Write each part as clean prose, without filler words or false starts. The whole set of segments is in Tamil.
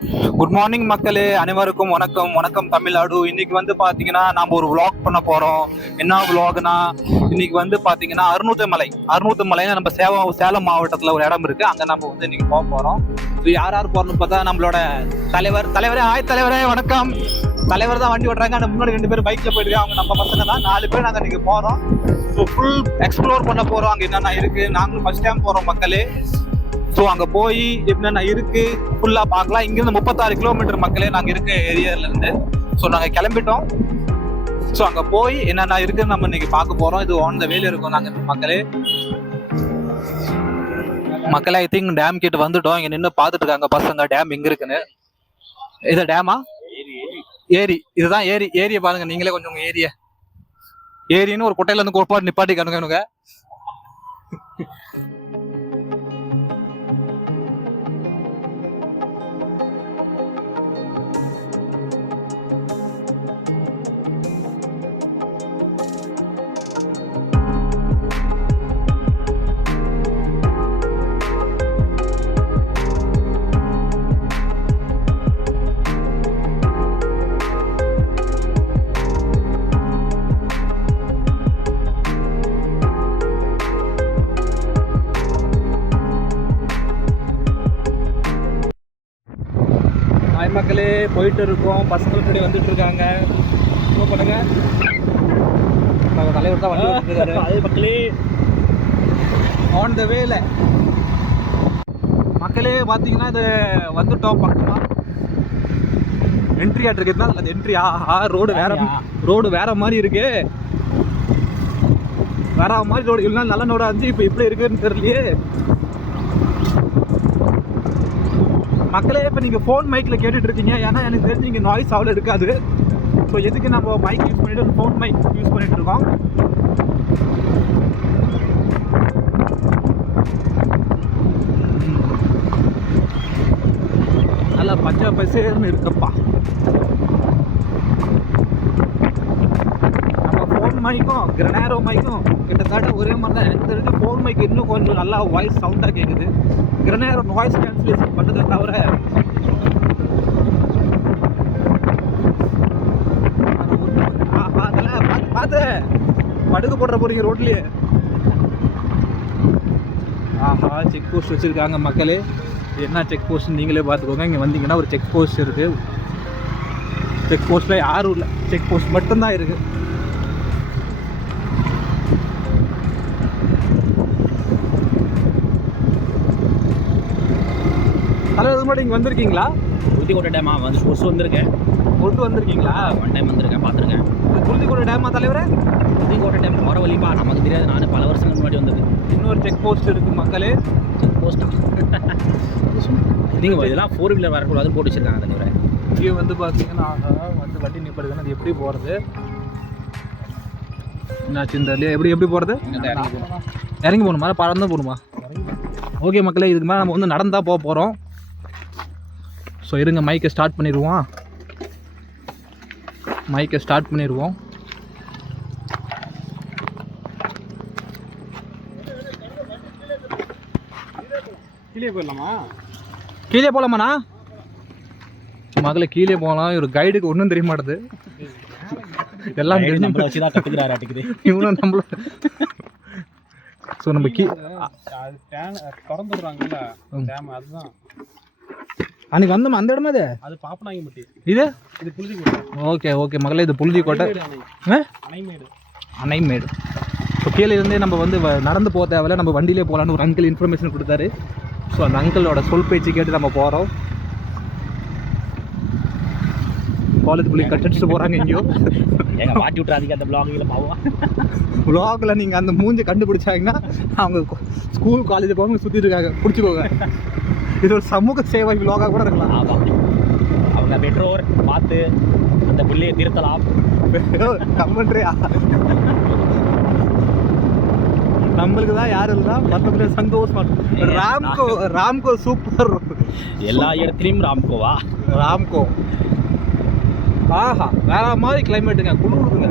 குட் மார்னிங் மக்களே, அனைவருக்கும் வணக்கம். வணக்கம் தமிழ்நாடு. இன்னைக்கு வந்து பாத்தீங்கன்னா நம்ம ஒரு vlog பண்ண போறோம். என்ன vlogனா, இன்னைக்கு வந்து பாத்தீங்கன்னா அறுநூத்தமலை நம்ம சேலம் மாவட்டத்துல ஒரு இடம் இருக்கு. அங்க நம்ம வந்து இன்னைக்கு போக போறோம். யார் யார் போறோம்னு பார்த்தா நம்மளோட தலைவரே தலைவரே வணக்கம். தலைவர் தான் வண்டி ஓட்டுறாங்க. அந்த முன்னாடி 2 பேர் பைக்ல போயிட்டு அவங்க நம்ம பசங்க தான். 4 பேர் நாங்க இன்னைக்கு போறோம். ஃபுல் எக்ஸ்ப்ளோர் பண்ண போறோம். அங்க என்னென்ன இருக்கு, நாங்களும் ஃபர்ஸ்ட் டைம் போறோம் மக்களே. ஸோ அங்கே போய் என்னென்ன இருக்கு ஃபுல்லாக பார்க்கலாம். இங்கேருந்து 36 கிலோமீட்டர் மக்களே நாங்கள் இருக்க ஏரியாவிலேருந்து. ஸோ நாங்கள் கிளம்பிட்டோம். ஸோ அங்கே போய் என்னென்ன இருக்குன்னு நம்ம இன்னைக்கு பார்க்க போகிறோம். இது ஆன் த வேல இருக்கும். நாங்கள் மக்களே ஐ திங்க் டேம் கிட்ட வந்துட்டோம். இங்கே நின்று பார்த்துட்டு இருக்காங்க பசங்க டேம் எங்கே இருக்குன்னு. இது டேமா? ஏரி. இதுதான் ஏரியை பாருங்க நீங்களே கொஞ்சம். உங்க ஏரின்னு ஒரு குட்டையில இருந்து கோப்பாடு நிப்பாட்டி கணுங்க. மக்களே போயிட்டு இருக்கோம். பசங்களுக்கு முன்னாடி வந்துட்டு இருக்காங்க. பண்ணுங்க. தலைவர் தான் வண்டி ஓட்டிருக்காரு. அதே மக்களே ஆன் த வேல. மக்களே பார்த்தீங்கன்னா இது வந்துட்டோம் பக்கமா. என்ட்ரி ஆட் இருக்குதுன்னா அது என்ட்ரியா? ரோடு வேற மாதிரி இருக்கு. வேற மாதிரி ரோடு இல்லைனா நல்ல ரோடு இருந்துச்சு. இப்போ இப்படி இருக்குன்னு தெரியலையே மக்களே. இப்போ நீங்கள் ஃபோன் மைக்கில் கேட்டுட்டு இருக்கீங்க. ஏன்னா எனக்கு தெரிஞ்சு இங்கே நாய்ஸ் அவ்வளோ இருக்காது. ஸோ எதுக்கு நம்ம மைக் யூஸ் பண்ணிட்டு ஃபோன் மைக் யூஸ் பண்ணிட்டு இருக்கோம். நல்லா பச்சை பசேர்னு இருக்கப்பா. நம்ம ஃபோன் மைக்கும் கிரனேரோ மைக்கும் கிட்டத்தட்ட ஒரே மாதிரி தான். எனக்கு தெரிஞ்சு ஃபோன் மைக் இன்னும் கொஞ்சம் நல்லா வாய்ஸ் சவுண்டாக கேட்குது. கிரனேரோ நாய்ஸ் கேன்சலேஷன் பண்ணுறதை தவிர பார்த்து படுக்க போடுற போறீங்க ரோட்லயே. ஆஹா, செக் போஸ்ட் வச்சிருக்காங்க மக்களே. என்ன செக் போஸ்ட் நீங்களே பார்த்துக்கோங்க. இங்கே வந்தீங்கன்னா ஒரு செக் போஸ்ட் இருக்கு. செக் போஸ்ட்ல யாரும் இல்லை, செக் போஸ்ட் மட்டும்தான் இருக்கு. ஹலோ, இது மட்டும் இங்கே வந்திருக்கீங்களா? குருதிக்கோட்டை டேமா வந்திருக்கேன். வந்திருக்கீங்களா? ஒன் டைம் வந்திருக்கேன், பார்த்துருக்கேன். குருதிக்கோட்டை டேமா தலைவரே? குருதிக்கோட்டை டேம் போகிற வழிப்பா, நமக்கு தெரியாது. நான் பல வருஷம் முன்னாடி வந்தது. இன்னொரு செக் போஸ்ட் இருக்கு மக்களே. செக் போஸ்டா? நீங்கள் இதெல்லாம் 4 வீலர் வரக்கூடாதுன்னு போட்டு வச்சிருக்காங்க தலைவரை. இங்கே வந்து பார்த்தீங்கன்னா வந்து வண்டி நிப்பாடுதுன்னா அது எப்படி போகிறது? என்னாச்சு இந்த எப்படி போகிறது? இறங்கி போகணுமா? பறந்து போகணுமா? ஓகே மக்களே, இதுக்கு மேலே நம்ம வந்து நடந்தால் போக போகிறோம். ஸோ இருங்க, மைக்கை ஸ்டார்ட் பண்ணிடுவோம். கீழே போகலாமாண்ணா? மகளே கீழே போகலாம். ஒரு கைடுக்கு ஒன்றும் தெரிய மாட்டேது. எல்லாம் நம்மளை வச்சு தான் கற்றுக்கிறாரு. இவனும் நம்மள. ஸோ நம்ம திறந்துடுறாங்கல்ல டேம், அதுதான் அன்னைக்கு வந்தோம். அந்த இடமா அது பாப்பநாயக்கன்பட்டி. இது புழுதிக்கோட்டை. ஓகே மகளே, இது புழுதிக்கோட்டை அணைமேடு. ஸோ கீழே இருந்தே நம்ம வந்து நடந்து போக தேவையில்ல, நம்ம வண்டியிலே போகலான்னு ஒரு அங்கிள் இன்ஃபர்மேஷன் கொடுத்தாரு. ஸோ அந்த அங்கிளோட சொல் பேச்சு கேட்டு நம்ம போகிறோம். காலேஜ் பிள்ளை கட்டடிச்சுட்டு போகிறாங்க எங்கேயோ. எங்க மாட்டி விட்டுறாதீங்க அந்த பிளாகில் பாவம். விலாகில் நீங்கள் அந்த மூஞ்சி கண்டுபிடிச்சாங்கன்னா அவங்க ஸ்கூல் காலேஜ் போக சுற்றிட்டு இருக்காங்க, பிடிச்சிக்கோங்க. இது ஒரு சமூக சேவை விலாகாக கூட இருக்கலாம். ஆமாம், அவங்க பெற்றோர் பார்த்து அந்த புள்ளையை திருத்தலாம். கமெண்ட்ரியா? நம்மளுக்கு தான் யாரும் இல்லை, மற்றபடி சந்தோஷமா. ராம்கோ சூப்பர். எல்லா இடத்துலையும் ராம்கோ. ஆஹா, வேற மாதிரி கிளைமேட்டுங்க, குளிருதுங்க.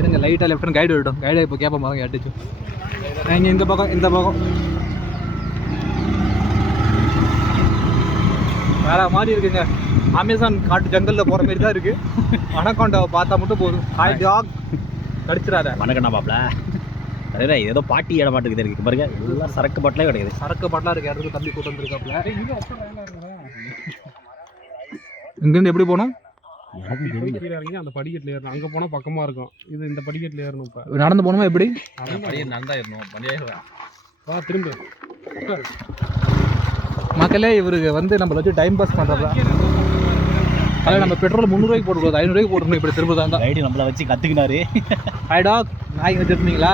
இருங்க, லைட்டாக லெஃப்ட் கைடு விடும். கைடை இப்போ கேட்ப மாதிரி கேட்டுச்சு. இங்கே இந்த பக்கம் வேற மாதிரி இருக்குங்க. அமேசான் காட்டு ஜங்கல்ல போற மாதிரி தான் இருக்கு. அனகொண்டாவை பார்த்தா மட்டும் போதும். ஹாய் டாக், கடிச்சிடாத. வணக்கண்ணா பாப்ல. அதே ஏதோ பாட்டி இட மாட்டுக்கு இருக்கு பாருங்க. எல்லாம் சரக்கு பாட்டிலே கிடைக்குது. சரக்கு பாட்டலாம் இருக்கு. இடத்துக்கு தம்பி கூட்டு வந்திருக்காப்ல. இங்கிருந்து எப்படி போகணும்? கீழே இறங்கி அந்த படிக்கட்டில் ஏறணும். அங்கே போனால் பக்கமாக இருக்கும். இது இந்த படிக்கட்டில் ஏறணும். இப்போ நடந்து போகணுமா எப்படி? நடந்தா ஏறணும். பண்ணியாயிடுவேன். வா திரும்ப மக்களே, இவருக்கு வந்து நம்மள வச்சு டைம் பாஸ் பண்ணுறதா. அதில் நம்ம பெட்ரோல் 300 ரூபாய்க்கு போட்டுக்கூடாது, 500 ரூபாய்க்கு போட்டுருணும். இப்படி திரும்ப தான் ரைடு நம்மளை வச்சு கற்றுக்கினாரு. ஹாய் டாக், நாய்க்கு வச்சுருந்தீங்களா?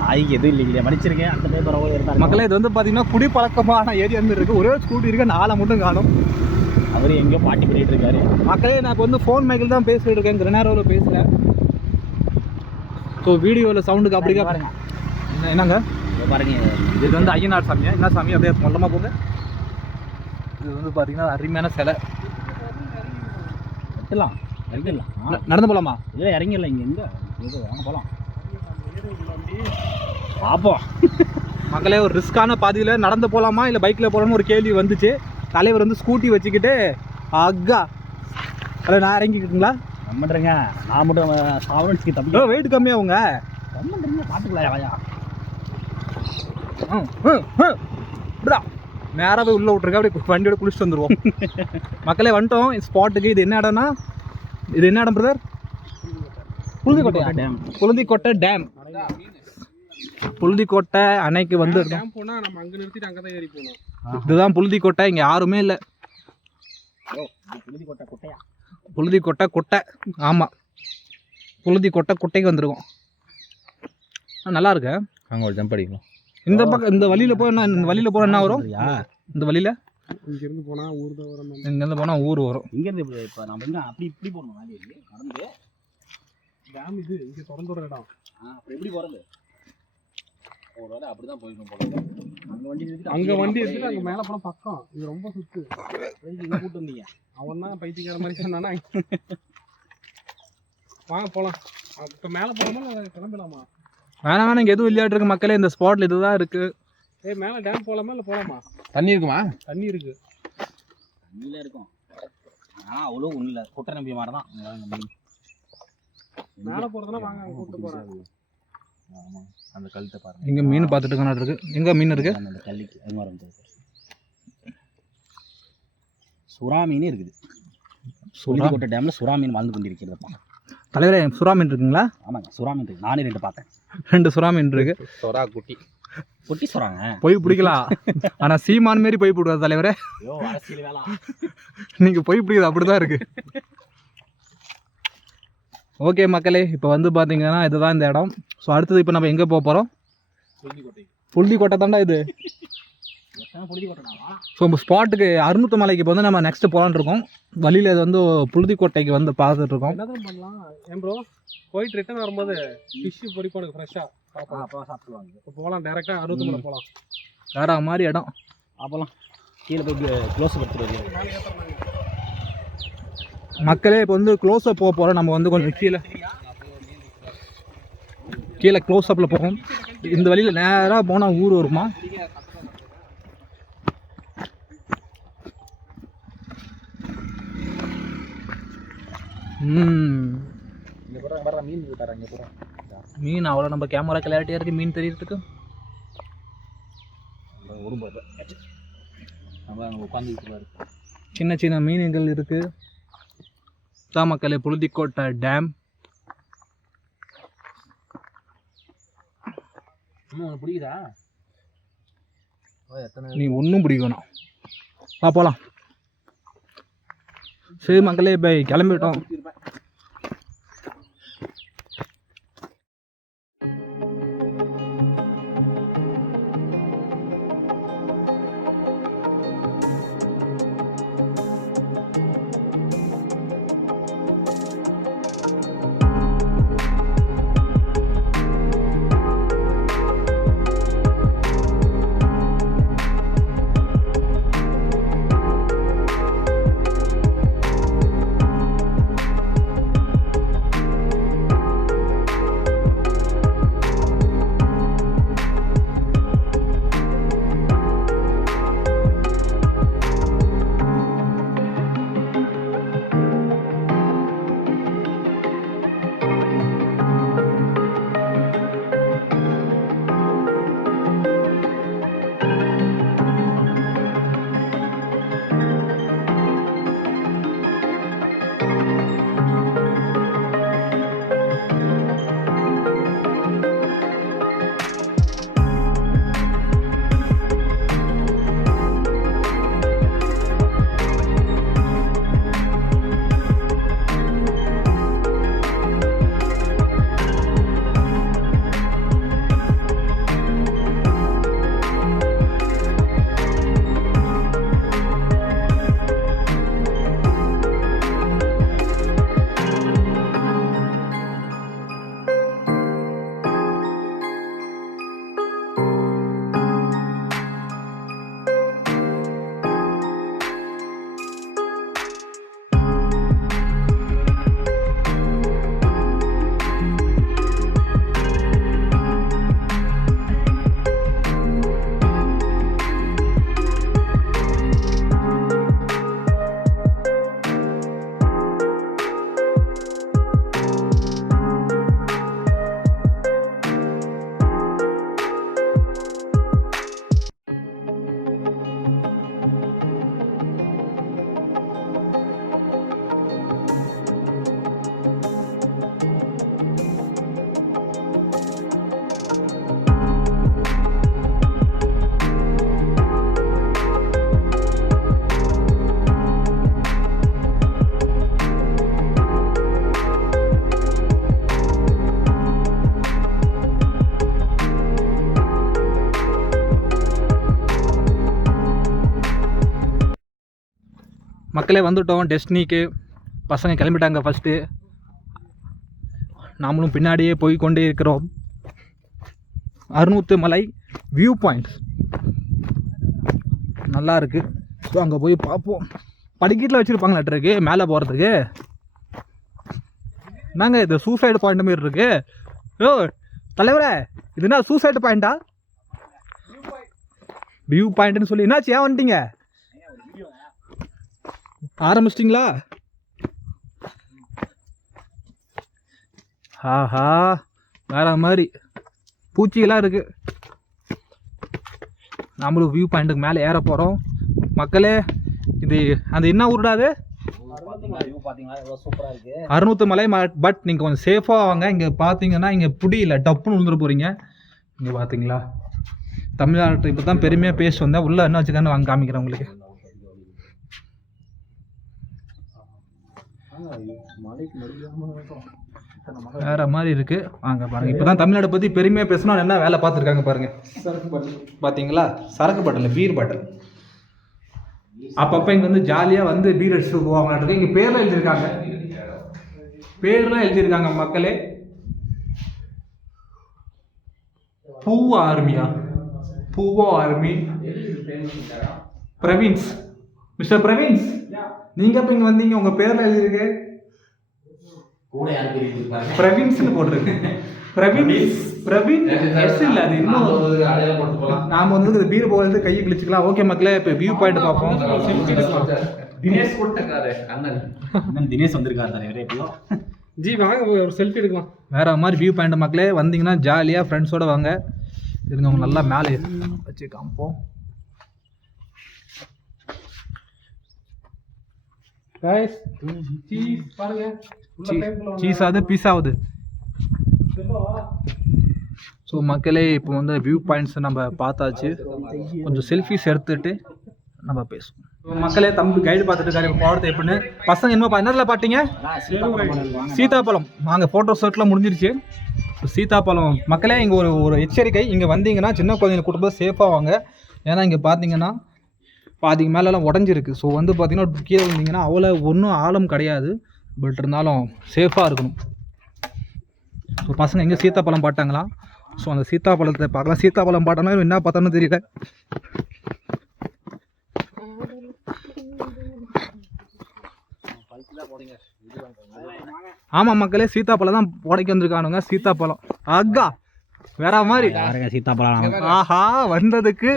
நாய்க்கு எதுவும் இல்லைங்களே, மன்னிச்சிருக்கேன். அந்த பேப்பர் அவ்வளோ இருந்தாங்க. மக்களே, இது வந்து பார்த்தீங்கன்னா குடிப்பழக்கமான ஏரியா வந்து இருக்குது. ஒரே ஸ்கூட்டி இருக்குது, 4 மட்டும் காணும். அவர் எங்கேயோ பாட்டி பண்ணிட்டு இருக்காரு. மக்களே, நான் இப்போ வந்து ஃபோன் மைக்கில் தான் பேசிட்டு இருக்கேன். கிரனாரோவில் பேசுகிறேன். ஸோ வீடியோவில் சவுண்டுக்கு அப்படிக்கா பாருங்க. என்னங்க பாருங்க, இது வந்து ஐயனார் சாமியா? என்ன சாமி? அப்படியே மொல்லமாக போங்க. இது வந்து பார்த்தீங்கன்னா அருமையான சிலை. வெட்டலாம், இறங்கிடலாம். நடந்து போகலாமா? இல்லை இறங்கிடலாம். இங்கே எங்கே எது வாங்க போகலாம், பார்ப்போம். மக்களே, ஒரு ரிஸ்க்கான பாதையில் நடந்து போகலாமா இல்லை பைக்கில் போகலான்னு ஒரு கேள்வி வந்துச்சு. தலைவர் வந்து ஸ்கூட்டி வச்சுக்கிட்டு அக்கா அதில் நான் இறங்கிக்கிட்டுங்களா? கம்மன்றங்க, நான் மட்டும் சாவரன்ஸ்க்கு தம்பி வெயிட் கம்மியாகுங்க. கம்மன்றங்க, பார்த்துக்கலாம். வாயா இப்படா நேராக போய் உள்ளே விட்ருக்க. அப்படியே வண்டியோட குளிச்சுட்டு வந்துடுவோம். மக்களே, வந்துட்டோம் ஸ்பாட்டுக்கு. இது என்ன இடம்னா, இது என்ன இடம் பிரதர்? புழுதிக்கோட்டை டேம். புழுதிக்கோட்டை டேம். புழுதிக்கோட்டை அணைக்கு வந்து டேம் போனால் நம்ம அங்கே நிறுத்திட்டு அங்கே தான் ஏறி போகணும். இதுதான் புழுதிக்கோட்டை. இங்கே யாருமே இல்லை. புழுதிக்கோட்டை குட்டையா? புழுதிக்கோட்டை கொட்டை. ஆமாம், புழுதிக்கோட்டை குட்டைக்கு வந்துருக்கோம். நல்லா இருக்கு. அங்கே ஒரு ஜம்ப் அடிக்கலாம். இந்த பக்கம் இந்த வழியில் போய் என்ன, இந்த வழியில் போனால் என்ன வரும்? இந்த வழியில் இங்கேருந்து போனால் ஊர் தான் வரும். இங்கேருந்து போனால் ஊர் வரும். இங்கேருந்து இப்போ நம்ம இங்கே அப்படி இப்படி போகணும். வேலையை நடந்து டேம் இது இங்கே திறந்து விடுற இடம். அப்புறம் எப்படி போகிறது? ஒரு வேலை அப்படி தான் போயிடணும் போகிறது. அங்கே வண்டி எடுத்துட்டு அங்கே மேலே போனால் பக்கம். இது ரொம்ப சுத்து. இங்கே கூட்டு வந்தீங்க. அவன் தான் பைத்தியக்கார மாதிரி சொன்னானா. வாங்க போகலாம். இப்போ மேலே போகலாமா இல்லை கிளம்பிடலாமா? வேணாம், இங்கே எதுவும் விளையாட்டு இருக்கு மக்களே. இந்த ஸ்பாட்டில் இதுதான் இருக்குது. மேலே டேம் போகலாமா இல்லை போகலாமா? தண்ணி இருக்குமா? தண்ணி இருக்கு. தண்ணியில் இருக்கும். அவ்வளோ ஒன்றும் இல்லை. குட்டை நம்பி மாதிரி தான். மேலே போகிறதுனா வாங்க, அங்கே கூப்பிட்டு போகிறேன். ஆமாம், அந்த கழுத்தை பாருங்க. இங்கே மீன் பார்த்துட்டு இருக்கான இருக்கு. எங்கே மீன் இருக்கு? அந்த கல்லிக்கு அது மாதிரி சுறா மீன் இருக்குது. புழுதிக்கோட்டை டேமில் சுறா மீன் வாழ்ந்து கொண்டிருக்கிறதுப்பா. தலைவரே, சுறா மீன் இருக்குங்களா? ஆமாங்க, சுறா மீன் இருக்குது. நானே 2 பார்த்தேன். 2 சுறா மீன் இருக்கு. சுறா குட்டி குட்டி சுறாங்க. போய் பிடிக்கலாம். ஆனால் சீமான் மாரி போய் பிடிக்காது தலைவரே. ஐயோ, அரசியல் வேலை. நீங்கள் போய் பிடிக்குது அப்படிதான் இருக்கு. ஓகே மக்களே, இப்போ வந்து பார்த்தீங்கன்னா இதுதான் இந்த இடம். ஸோ அடுத்தது இப்போ நம்ம எங்கே போக போகிறோம்? புழுதிக்கோட்டை தாண்டா இது. ஸோ நம்ம ஸ்பாட்டுக்கு அருணூத்து மலைக்கு இப்போ வந்து நம்ம நெக்ஸ்ட் போகலான்னு இருக்கோம். வழியில் இது வந்து புழுதிக்கோட்டைக்கு வந்து பார்த்துட்டு இருக்கோம். என்னதான் பண்ணலாம் ஏன் ப்ரோ? போயிட்டு ரிட்டர்ன் வரும்போது ஃபிஷ்ஷு பொறிப்பானுங்க ஃப்ரெஷ்ஷாக அப்போ சாப்பிடுவாங்க. இப்போ போகலாம். டேரெக்டாக அறுபத்தி மலை போகலாம். வேற மாதிரி இடம். அப்போலாம் கீழே போய் க்ளோஸ் படுத்துருவாங்க. மக்களே, இப்போ வந்து க்ளோஸ்அப் போக போகிறோம். நம்ம வந்து கொஞ்சம் கீழே க்ளோஸ்அப்பில் போகும். இந்த வழியில் நேராக போனால் ஊர் வருமா? மீன் அவ்வளோ நம்ம கேமரா கிளாரிட்டியாக இருக்குது. மீன் தெரியறதுக்கு சின்ன சின்ன மீன்கள் இருக்குது. தான் மக்களே, புழுதிக்கோட்டை டேம். பிடிக்குதா? நீ ஒன்றும் பிடிக்கணும். போகலாம். சரி மக்களே, இப்போ கிளம்பிட்டோம். மக்களே வந்துட்டோம் டெஸ்டினிக்கு. பசங்க கிளம்பிட்டாங்க ஃபஸ்ட்டு, நாமளும் பின்னாடியே போய் கொண்டே இருக்கிறோம். அறுநூத்து மலை வியூ பாயிண்ட் நல்லா இருக்குது. ஸோ அங்கே போய் பார்ப்போம். படிக்கட்டில் வச்சுருப்பாங்களாட்டிருக்கு மேலே போகிறதுக்கு. என்னங்க இது சூசைடு பாயிண்ட் மாரி இருக்கு. ஓ தலைவரே, இதுனா சூசைடு பாயிண்டா? வியூ பாயிண்ட்னு சொல்லி என்னாச்சு, ஏன் வந்துட்டீங்க? ஆரம்பிச்சிட்டிங்களா? ஆஹா வேற மாதிரி பூச்சியெல்லாம் இருக்கு. நம்மளும் வியூ பாயிண்ட்டுக்கு மேலே ஏற போகிறோம். மக்களே இது அந்த என்ன ஊருடாது? அறுநூத்து மலை. பட் நீங்கள் கொஞ்சம் சேஃபாக வாங்க. இங்கே பார்த்தீங்கன்னா இங்கே புடியில டப்புன்னு விழுந்துட போகிறீங்க. இங்கே பார்த்தீங்களா தமிழ்நாட்டு இப்போ தான் பெருமையாக பேசி வந்தேன். உள்ளே என்ன வச்சுக்கான்னு வாங்க காமிக்கிறேன் உங்களுக்கு. வேற மாதிரி இருக்கு. வாங்க பாருங்க. இப்போதான் தமிழ்நாடு பற்றி பெருமையாக பேசணும். என்ன வேலை பார்த்துருக்காங்க பாருங்க. பார்த்தீங்களா, சரக்கு பாட்டில், பீர் பாட்டில். அப்பப்போ இங்கே வந்து ஜாலியாக வந்து பீர் அடிச்சுட்டு போவாங்க. இங்கே பேர்லாம் எழுதியிருக்காங்க, பேர்லாம் எழுதியிருக்காங்க மக்களே. பூவோ ஆர்மியா, பூவோ ஆர்மி. பிரவீன்ஸ், மிஸ்டர் பிரவீன்ஸ், நீங்கள் இப்போ இங்கே வந்தீங்க, உங்கள் பேரில் எழுதியிருக்கு பிரவீன்ஸ்னு போட்டிருக்கு. பிரவீன் எஸ் இல்லை, அது இன்னும் நாம் வந்து பீர் போகிறது கையை கிழிச்சிக்கலாம். ஓகே மக்களே, இப்போ வியூ பாயிண்ட் பார்ப்போம். தினேஷ் போட்டாரு அண்ணன், தினேஷ் வந்திருக்காரு தானே எப்போ. ஜி வாங்க ஒரு செல்ஃபி எடுக்கலாம். வேற மாதிரி வியூ பாயிண்ட் மக்களே. வந்தீங்கன்னா ஜாலியாக ஃப்ரெண்ட்ஸோடு வாங்க. இருங்க அவங்க நல்லா மேலே வச்சு காமிப்போம். சீஸ் ஆகுது, பீஸ் ஆகுது. ஸோ மக்களே இப்போ வந்து வியூ பாயிண்ட்ஸ் நம்ம பார்த்தாச்சு. கொஞ்சம் செல்ஃபிஸ் எடுத்துட்டு நம்ம பேசுவோம். மக்களே தம்பி கைடு பார்த்துட்டு இருக்காரு போகிறது எப்படின்னு. பசங்க என்ன என்னதில் பார்த்தீங்க? சீதாப்பழம். நாங்கள் ஃபோட்டோ ஷூட்லாம் முடிஞ்சிருச்சு. சீதாப்பழம் மக்களே, இங்கே ஒரு எச்சரிக்கை. இங்கே வந்தீங்கன்னா சின்ன குழந்தைங்க கூட்டு போது சேஃபாக வாங்க. ஏன்னா இங்கே பார்த்தீங்கன்னா பாதிக்கு மேலெலாம் உடஞ்சிருக்கு. ஸோ வந்து பார்த்தீங்கன்னா கீழே வந்தீங்கன்னா அவ்வளோ ஒன்றும் ஆழம் கிடையாது. பட் இருந்தாலும் சேஃபாக இருக்கணும். ஸோ பசங்க எங்கே சீத்தாப்பழம் பாட்டாங்களா? ஸோ அந்த சீத்தாப்பழத்தை பார்க்கலாம். சீத்தாப்பழம் பாட்டோன்னா என்ன பார்த்தோன்னு தெரியல. ஆமாம் மக்களே, சீத்தாப்பழம் தான் உடைக்க வந்திருக்கானுங்க. சீத்தாப்பழம் அக்கா வேற மாதிரி சீத்தாப்பழம். ஆஹா வந்ததுக்கு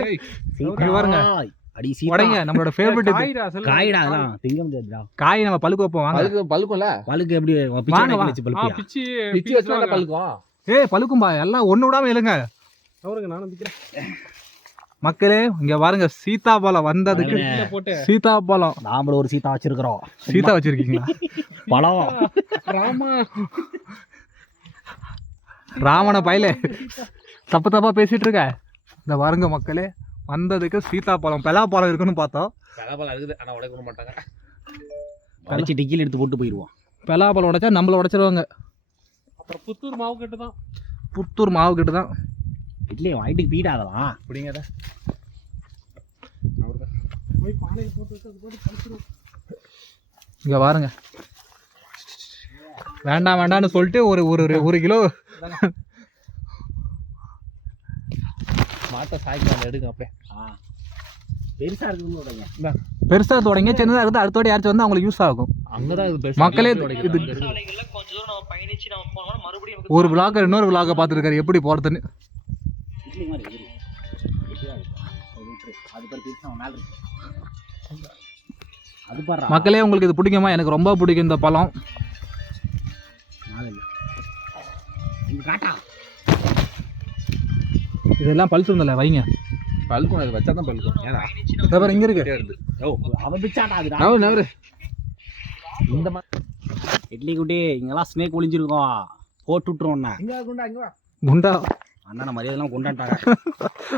பாருங்க. உடைங்க நம்மளோட ஃபேவரட் காய்டா, அதெல்லாம் திங்க முடியாதுடா. காய் நம்ம பழுக்க வைப்போம். வாங்க பழுக்கும்ல. பழுக்கு எப்படி பிச்சி வச்சா பழுக்கும். ஏய் பழுக்கும்பா, எல்லாம் ஒன்று விடாம எழுங்க. அவருங்க நானும் பிக்கிறேன். மக்களே இங்க பாருங்க, சீதாப்பழம் வந்ததுக்கு. சீதாப்பழம் நாமளும் ஒரு சீதா வச்சிருக்கிறோம். சீதா வச்சிருக்கீங்களா? பழம் ராமனை பயில தப்பு தப்பா பேசிட்டு இருக்க. இந்த பாருங்க மக்களே, வந்ததுக்கு சீதாப்பழம். பலாப்பழம் இருக்குன்னு பார்த்தோம். பலாப்பழம் இருக்குது, ஆனால் உடைக்க மாட்டாங்க. உடைச்சி டிக்கில் எடுத்து போட்டு போயிடுவோம். பலாப்பழம் உடைச்சா நம்மள உடைச்சிருவாங்க. அப்புறம் புத்தூர் மாவு கட்டு தான். புத்தூர் மாவு கட்டு தான். இட்லி வயிற்றுக்கு பீடாதலாம் அப்படிங்கிறத இங்க பாருங்க. வேண்டாம் வேண்டாம்னு சொல்லிட்டு ஒரு ஒரு ஒரு கிலோ மாட்டை சாய்க்கு எடுக்க. அப்படியே பெருசா இருக்குன்னு பெருசா தொடங்க, சின்னதா இருக்குது. அடுத்தோட யாச்சும் வந்து அவங்களுக்கு யூஸ் ஆகும். அங்கதான் மக்களே இது ஒரு விளாகர் இன்னொரு விளாக பார்த்துருக்காரு எப்படி போறதுன்னு. மக்களே உங்களுக்கு இது பிடிக்குமா? எனக்கு ரொம்ப பிடிக்கும் இந்த பழம். இதெல்லாம் பழுத்து இருந்தல வைங்க. பழுக்கும், அது வச்சா தான் பழுக்கும். ஏன்னா தவிர இங்க இருக்கு. அவன் பிச்சாடா இந்த மாதிரி இட்லி குட்டி இங்கெல்லாம் ஸ்னேக் ஒளிஞ்சிருக்கோம். போட்டு விட்டுருவோம். குண்டா அண்ணா மரியாதைலாம் கொண்டாட்டாங்க.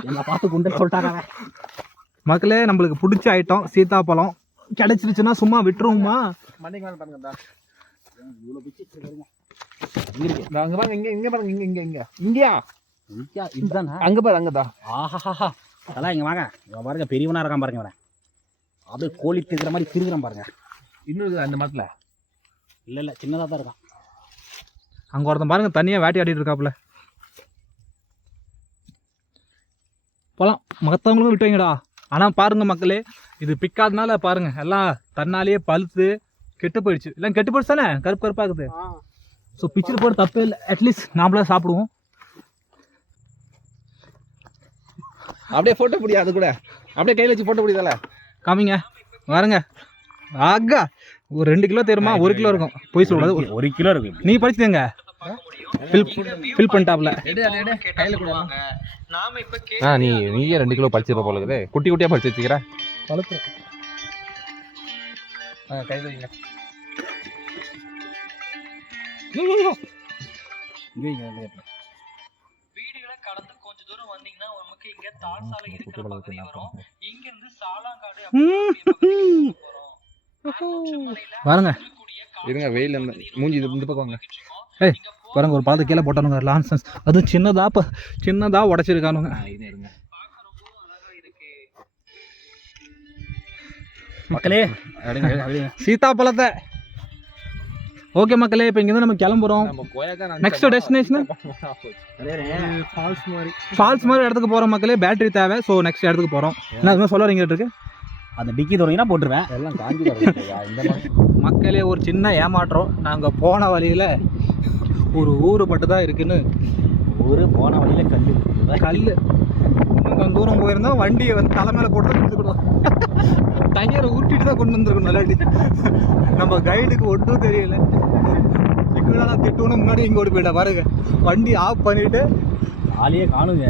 என்ன பார்த்து குண்டை சொல்லிட்டாங்க. மக்களே நம்மளுக்கு பிடிச்ச ஐட்டம் சீதாப்பழம் கிடைச்சிருச்சுன்னா சும்மா விட்டுருவோமா? மண்டைக்கு மேலே பாருங்கடா. இவ்வளோ பிச்சு அங்க பாருங்க, இங்க இங்க பாருங்க, இங்க இங்க இங்க இங்கயா இதுதானா? அங்க பாரு, அங்கதான். ஆஹா அதெல்லாம் இங்க வாங்க. இவன் பாருங்க, பெரியவனா இருக்கான் பாருங்க. அப்படியே கோழி திருகிற மாதிரி திருகிறேன் பாருங்க. இன்னும் அந்த மரத்துல இல்லை சின்னதாக தான் இருக்கான். அங்கே ஒருத்தன் பாருங்க தனியாக வேட்டையாடிட்டு இருக்காப்புல. போகலாம், மற்றவங்களுக்கும் விட்டு வைங்கடா. ஆனால் பாருங்க மக்களே, இது பிக்காதனால பாருங்க எல்லாம் தன்னாலேயே பழுத்து கெட்டு போயிடுச்சு. இல்லை கெட்டு போயிடுச்சு தானே, கருப்பு கருப்பாக இருக்குது. ஸோ பிச்சில் போட தப்பே இல்லை, அட்லீஸ்ட் நாமளா சாப்பிடுவோம். அப்படியே போட்டோ பிடி, அது கூட அப்படியே கையில் வச்சு போட்டோ பிடிதால காமிங்க பாருங்க. ஆகா ஒரு 2 கிலோ தெரியுமா, 1 கிலோ இருக்கும். போய் சொல்றது 1 கிலோ இருக்கு. நீ படிச்சுங்க ஃபில் பண்ணிட்டாப்ல. நீயே 2 கிலோ பறிச்சிருப்ப போல இருக்குது. குட்டி குட்டியா பறிச்சு வச்சுக்கிற கையில் வைங்க. வீடுகளை கடந்து கொஞ்ச தூரம் வந்தீங்கன்னா நமக்கு இங்க தாழ்சாலை இருக்கிற பகுதி வரும். இங்க இருந்து சாலாங்காடு பாருங்க. இருங்க, வெயில் மூஞ்சி இந்த பக்கம் வாங்க. ஏய் பாருங்க, ஒரு பழத்தை கீழே போட்டானுங்க. லான்சன்ஸ் அதுவும் சின்னதா உடைச்சிருக்கானுங்க. மக்களே சீதாப்பழத்தை. ஓகே மக்களே, இப்போ இங்கேருந்து நம்ம கிளம்புறோம். நெக்ஸ்ட் டெஸ்டினேஷன் ஃபால்ஸ் மாதிரி இடத்துக்கு போகிறோம் மக்களே. பேட்டரி தேவை. ஸோ நெக்ஸ்ட் இடத்துக்கு போகிறோம். என்ன அதுமாதிரி சொல்ல வரீங்க இருக்கு. அந்த டிக்கி தொடங்கினா போட்டுருவேன். எல்லாம் காஞ்சி மக்களே ஒரு சின்ன ஏமாற்றம். நாங்கள் போன வழியில் ஒரு ஊர் மட்டும் தான் இருக்குன்னு. ஊர் போன வழியில் கல் கொஞ்சம் தூரம் போயிருந்தோம். வண்டியை வந்து தலை மேலே போட்டு வந்துருக்கணும். டயரை ஊட்டிட்டு தான் கொண்டு வந்துருக்கணும். இல்லாட்டி நம்ம கைடுக்கு ஒன்றும் தெரியல. எங்கடா நான் திட்டுவோன்னு முன்னாடி இங்கே ஓடி போயிட்டேன் பாருங்க. வண்டி ஆஃப் பண்ணிட்டு ஆளையே காணுங்க.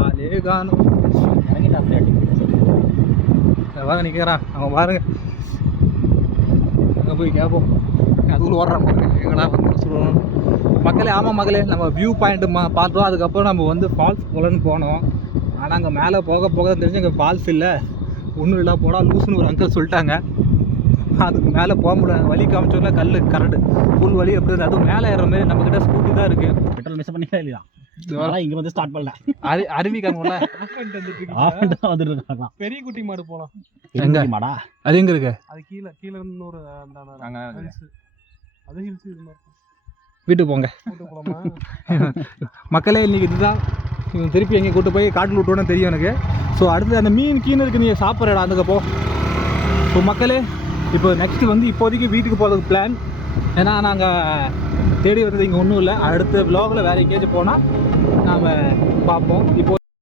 ஆளே காணும். வாங்க நிற்கிறான் அவன் பாருங்க. அங்கே போய் கேட்போம். அதுக்குள்ள ஓடுறான் பாருங்க. எங்கடா வந்து சொல்லணும் மக்களே. ஆமாம் மக்களே, நம்ம வியூ பாயிண்ட் பார்த்தோம். அதுக்கப்புறம் நம்ம வந்து ஃபால்ஸ் போகலன்னு போனோம். ஆனால் அங்கே மேலே போக தான் தெரிஞ்சு அங்கே ஃபால்ஸ் இல்லை, ஒன்றும் இல்லை, போடா லூஸ்னு ஒரு அங்கிள் சொல்லிட்டாங்க. அதுக்கு மேலே போக முடியாது. வழி காமிச்சோன்னா கல் கரடு ஃபுல் வழி எப்படி இருக்குது. அதுவும் மேலே ஏறுற மாதிரி நம்மக்கிட்ட ஸ்கூட்டி தான் இருக்குது. பெட்ரோல் மிஸ் பண்ணிக்கலாம் இல்லையா? இங்கே வந்து ஸ்டார்ட் பண்ணல. அருவி காமில வந்துட்டு பெரிய குட்டி மாடு போகலாம். எங்க மாடா அது எங்கே இருக்கு? அது கீழே இருந்து ஒரு அது ஹில்ஸ் இது மாதிரி வீட்டுக்கு போங்க போகலாமா மக்களே. இன்றைக்கி இதுதான். திருப்பி எங்கே கூட்டு போய் காட்டில் விட்டோன்னு தெரியும் எனக்கு. ஸோ அடுத்து அந்த மீன் கீழே இருக்குது, நீங்கள் சாப்பிட்றடா அதுக்கு போ. ஸோ மக்களே, இப்போ நெக்ஸ்ட்டு வந்து இப்போதைக்கு வீட்டுக்கு போகிறதுக்கு பிளான். ஏன்னா நாங்கள் தேடி வந்தது இங்கே ஒன்றும் இல்லை. அடுத்த விலாகில் வேறு எங்கேயாச்சும் போனால் நாம் பார்ப்போம். இப்போ